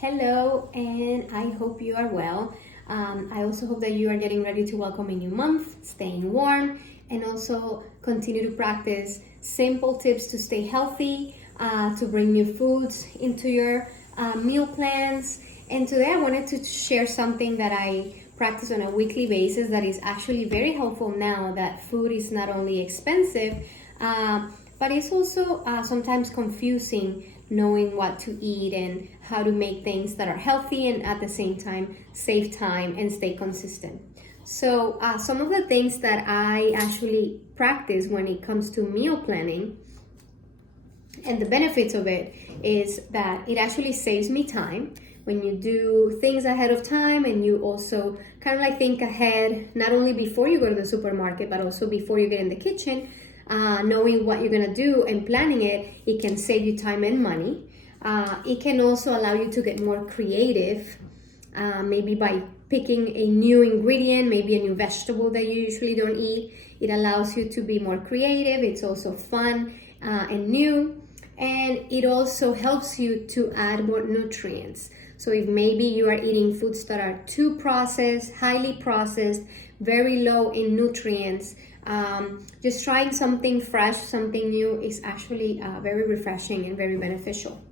Hello, and I hope you are well. I also hope that you are getting ready to welcome a new month, staying warm, and also continue to practice simple tips to stay healthy, to bring new foods into your meal plans. And today I wanted to share something that I practice on a weekly basis that is actually very helpful now that food is not only expensive, but it's also sometimes confusing knowing what to eat and how to make things that are healthy and at the same time save time and stay consistent. So some of the things that I actually practice when it comes to meal planning and the benefits of it is that it actually saves me time. When you do things ahead of time and you also kind of like think ahead, not only before you go to the supermarket, but also before you get in the kitchen, knowing what you're gonna do and planning it, it can save you time and money. It can also allow you to get more creative, maybe by picking a new ingredient, maybe a new vegetable that you usually don't eat. It allows you to be more creative. It's also fun and new. And it also helps you to add more nutrients. So if maybe you are eating foods that are too processed, highly processed, very low in nutrients, just trying something fresh, something new is actually very refreshing and very beneficial.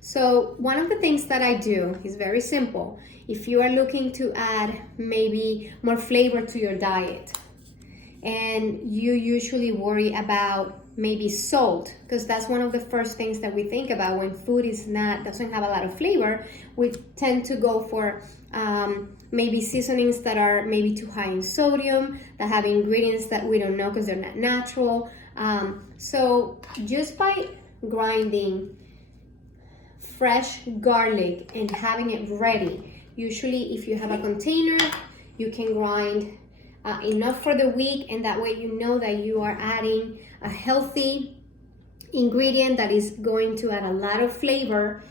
So one of the things that I do is very simple. If you are looking to add maybe more flavor to your diet and you usually worry about maybe salt, because that's one of the first things that we think about when food doesn't have a lot of flavor. We tend to go for maybe seasonings that are maybe too high in sodium, that have ingredients that we don't know because they're not natural. So just by grinding fresh garlic and having it ready, usually if you have a container, you can grind enough for the week, and that way you know that you are adding a healthy ingredient that is going to add a lot of flavor.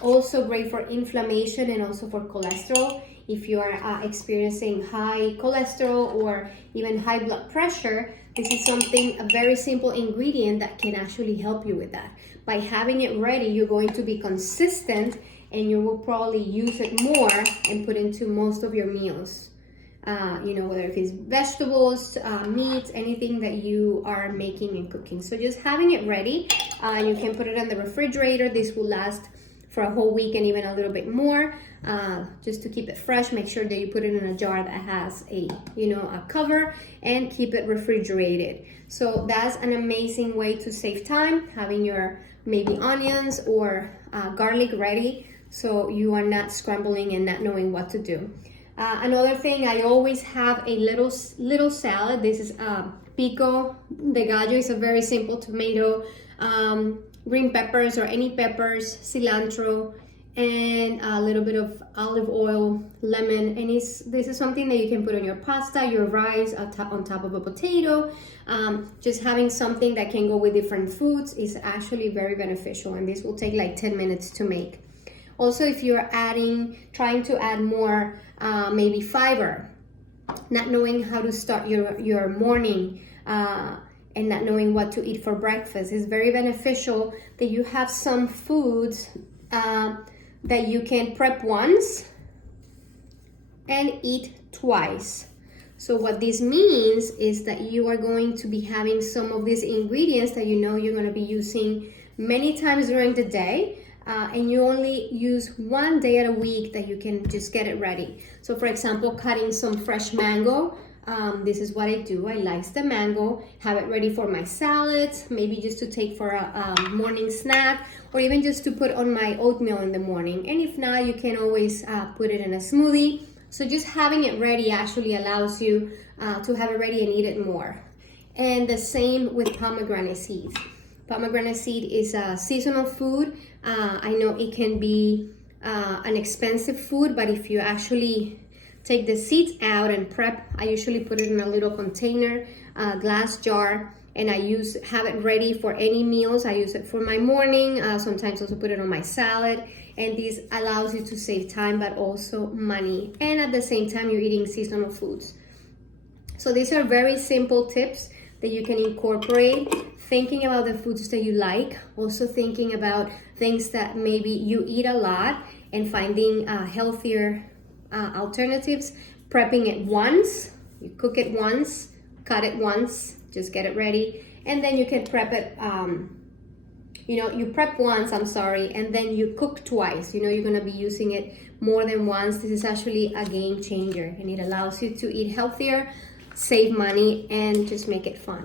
Also great for inflammation and also for cholesterol. If you are experiencing high cholesterol or even high blood pressure, this is a very simple ingredient that can actually help you with that. By having it ready, you're going to be consistent and you will probably use it more and put into most of your meals. Whether if it's vegetables, meats, anything that you are making and cooking. So just having it ready, you can put it in the refrigerator. This will last for a whole week and even a little bit more. Just to keep it fresh, make sure that you put it in a jar that has a cover and keep it refrigerated. So that's an amazing way to save time, having your maybe onions or garlic ready so you are not scrambling and not knowing what to do. Another thing, I always have a little salad. This is pico de gallo. It's a very simple tomato, green peppers or any peppers, cilantro, and a little bit of olive oil, lemon. And this is something that you can put on your pasta, your rice, on top of a potato. Just having something that can go with different foods is actually very beneficial, and this will take like 10 minutes to make. Also, if you're trying to add more maybe fiber, not knowing how to start your morning and not knowing what to eat for breakfast, it's very beneficial that you have some foods that you can prep once and eat twice. So what this means is that you are going to be having some of these ingredients that you're going to be using many times during the day. And you only use one day at a week that you can just get it ready. So for example, cutting some fresh mango. This is what I do. I slice the mango, have it ready for my salads, maybe just to take for a morning snack, or even just to put on my oatmeal in the morning. And if not, you can always put it in a smoothie. So just having it ready actually allows you to have it ready and eat it more. And the same with pomegranate seeds. Pomegranate seed is a seasonal food. I know it can be an expensive food, but if you actually take the seeds out and prep, I usually put it in a little container, glass jar, and I have it ready for any meals. I use it for my morning, sometimes also put it on my salad, and this allows you to save time but also money, and at the same time you're eating seasonal foods. So these are very simple tips that you can incorporate, thinking about the foods that you like, also thinking about things that maybe you eat a lot and finding healthier alternatives. Prepping it once, you cook it once, cut it once, just get it ready, and then you can prep it. You prep once, and then you cook twice. You're gonna be using it more than once. This is actually a game changer, and it allows you to eat healthier, save money, and just make it fun.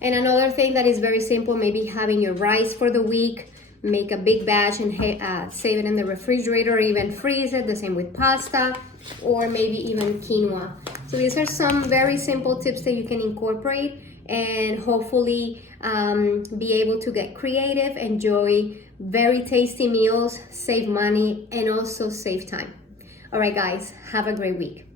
And another thing that is very simple, maybe having your rice for the week, make a big batch and save it in the refrigerator or even freeze it. The same with pasta or maybe even quinoa. So these are some very simple tips that you can incorporate and hopefully be able to get creative, enjoy very tasty meals, save money, and also save time. All right, guys, have a great week.